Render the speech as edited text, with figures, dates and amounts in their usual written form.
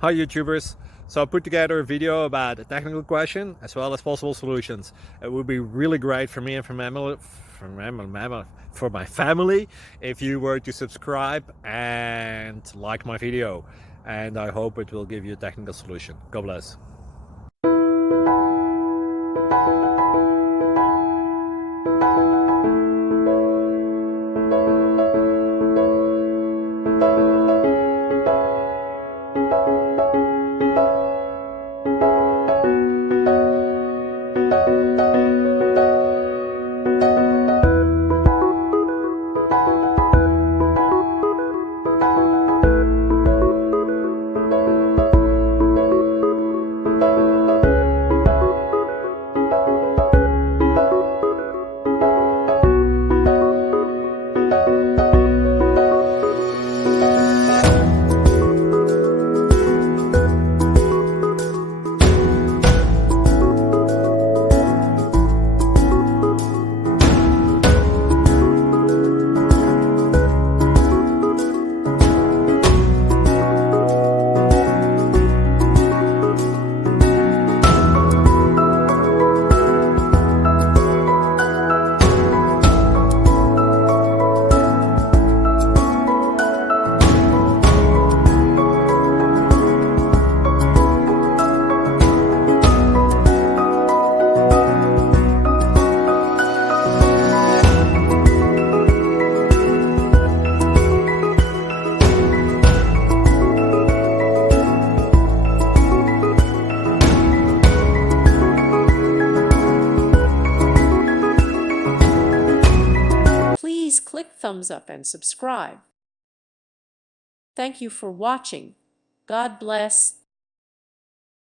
Hi YouTubers! So I put together a video about a technical question as well as possible solutions. It would be really great for me and for my family if you were to subscribe and like my video, and I hope it will give you a technical solution. God bless. Please click thumbs up and subscribe. Thank you for watching. God bless.